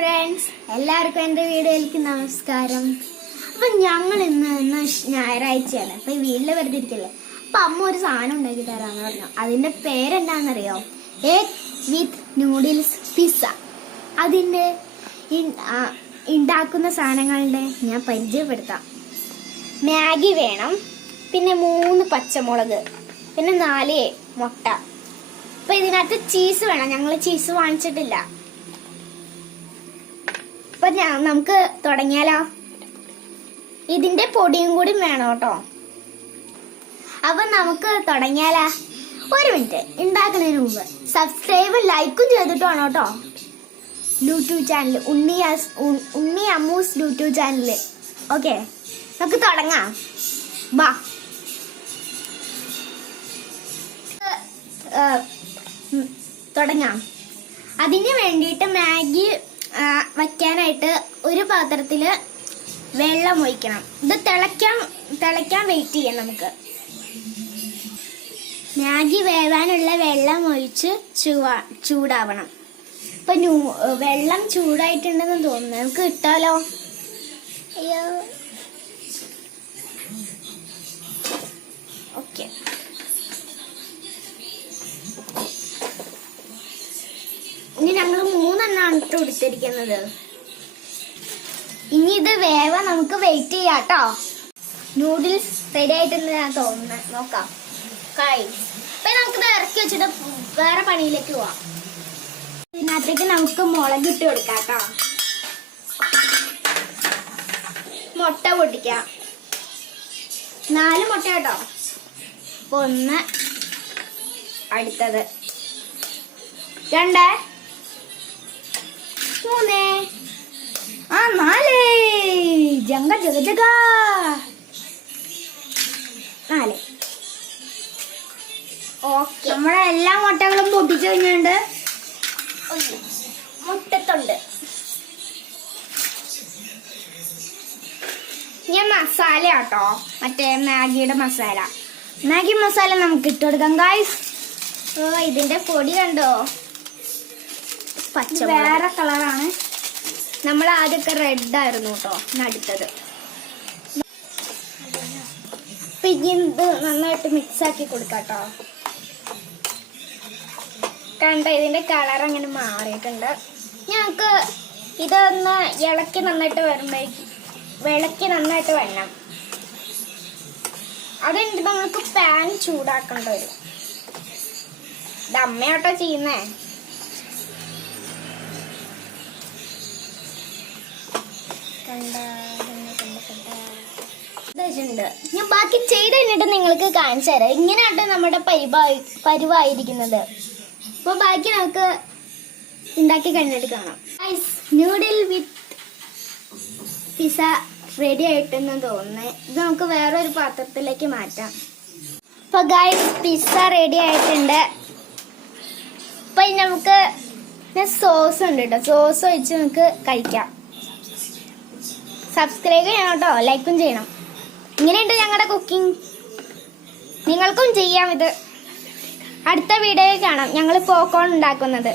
Friends, എല്ലാവർക്കും എൻ്റെ വീഡിയോയിലേക്ക് നമസ്കാരം. അപ്പം ഞങ്ങൾ ഇന്ന് ഞായറാഴ്ചയാണ്. അപ്പം ഈ വീട്ടിൽ വെറുതെ ഇരിക്കല്ലേ. അപ്പം അമ്മ ഒരു സാധനം ഉണ്ടാക്കി തരാമെന്ന് പറഞ്ഞു. അതിൻ്റെ പേരെന്താണെന്നറിയോ? എഗ് വിത്ത് നൂഡിൽസ് പിസ്സ. അതിൻ്റെ ഉണ്ടാക്കുന്ന സാധനങ്ങളുടെ ഞാൻ പരിചയപ്പെടുത്താം. മാഗി വേണം, പിന്നെ 3 പച്ചമുളക്, പിന്നെ 4 മുട്ട. അപ്പം ഇതിനകത്ത് ചീസ് വേണം. ഞങ്ങൾ ചീസ് വാങ്ങിച്ചിട്ടില്ല. അപ്പൊ നമുക്ക് തുടങ്ങിയാലോ. ഇതിന്റെ പൊടിയും കൂടി വേണം കേട്ടോ. അപ്പൊ നമുക്ക് തുടങ്ങിയാലോ. 1 മിനിറ്റ്. ഉണ്ടാക്കുന്നതിന് മുമ്പ് സബ്സ്ക്രൈബും ലൈക്കും ചെയ്തിട്ട് വേണം കേട്ടോ. യൂട്യൂബ് ചാനൽ ഉണ്ണി അമ്മൂസ് യൂട്യൂബ് ചാനല്. ഓക്കെ, നമുക്ക് തുടങ്ങാം. ബാ. തുടങ്ങാം. അതിന് വേണ്ടിയിട്ട് മാഗി വയ്ക്കാനായിട്ട് ഒരു പാത്രത്തില് വെള്ളം ഒഴിക്കണം. ഇത് തിളയ്ക്കാൻ വെയിറ്റ് ചെയ്യാം. നമുക്ക് മാഗി വേവാനുള്ള വെള്ളം ഒഴിച്ച് ചൂടാവണം. ഇപ്പൊ വെള്ളം ചൂടായിട്ടുണ്ടെന്ന് തോന്നുന്നു. നമുക്ക് ഇട്ടാലോ. അയ്യോ, ഓക്കെ. ഇനി ഞങ്ങൾ 3 എണ്ണമാണ് ഇട്ട് കൊടുത്തിരിക്കുന്നത്. ഇനി ഇത് വേവാൻ നമുക്ക് വെയിറ്റ് ചെയ്യാം കേട്ടോ. നൂഡിൽസ് റെഡി ആയിട്ടുണ്ട് ഞാൻ തോന്നുന്നത്. നോക്കാം. അപ്പൊ നമുക്കിത് ഇറക്കി വെച്ചിട്ട് വേറെ പണിയിലേക്ക് പോവാം. ഇതിനകത്തേക്ക് നമുക്ക് മുളക് ഇട്ട് കൊടുക്കാം കേട്ടോ. മുട്ട പൊട്ടിക്കാം. 4 മുട്ട കേട്ടോ. 1, അടുത്തത് 2, 3, 4. ജഗ ജഗ ജഗ 4. ഓക്കെ, നമ്മളെ എല്ലാ മുട്ടകളും പൊട്ടിച്ചു കഴിഞ്ഞുണ്ട്. മുട്ടത്തുണ്ട്. ഞാൻ മസാല കേട്ടോ, മറ്റേ മാഗിയുടെ മസാല. മാഗി മസാല നമുക്ക് ഇട്ട് കൊടുക്കാം ഗൈസ്. ഇതിന്റെ പൊടി കണ്ടോ, പച്ച വേറെ കളറാണ്. നമ്മൾ ആദ്യമൊക്കെ റെഡ് ആയിരുന്നു കേട്ടോ. അടുത്തത് പിന്നെ ഇത് നന്നായിട്ട് മിക്സ് ആക്കി കൊടുക്കാട്ടോ. കണ്ട, ഇതിന്റെ കളർ അങ്ങനെ മാറിയിട്ടുണ്ട്. ഞങ്ങൾക്ക് ഇതൊന്ന് ഇളക്കി നന്നായിട്ട് വരണം. അതുകൊണ്ട് നമുക്ക് പാൻ ചൂടാക്കേണ്ട വരും. ഇത് അമ്മയോട്ടോ ചെയ്യുന്നേ. ഞാൻ ബാക്കി ചെയ്ത് കഴിഞ്ഞിട്ട് നിങ്ങൾക്ക് കാണിച്ചു തരാം. ഇങ്ങനെയായിട്ട് നമ്മുടെ പരിവായിരിക്കുന്നത്. അപ്പൊ ബാക്കി നമുക്ക് ഉണ്ടാക്കി കഴിഞ്ഞിട്ട് കാണാം. നൂഡിൽ വിത്ത് പിസ്സ റെഡി ആയിട്ടെന്ന് തോന്നുന്നത്. ഇത് നമുക്ക് വേറൊരു പാത്രത്തിലേക്ക് മാറ്റാം. അപ്പൊ ഗൈസ്, പിസ്സ റെഡി ആയിട്ടുണ്ട്. അപ്പൊ നമുക്ക് സോസ് ഉണ്ട് കേട്ടോ. സോസ് ഒഴിച്ച് നമുക്ക് കഴിക്കാം. സബ്സ്ക്രൈബ് ചെയ്യണം കേട്ടോ, ലൈക്കും ചെയ്യണം. ഇങ്ങനെയുണ്ട് ഞങ്ങളുടെ കുക്കിംഗ്. നിങ്ങൾക്കും ചെയ്യാം ഇത്. അടുത്ത വീഡിയോയിൽ കാണാം ഞങ്ങൾ പോപ്കോൺ ഉണ്ടാക്കുന്നത്.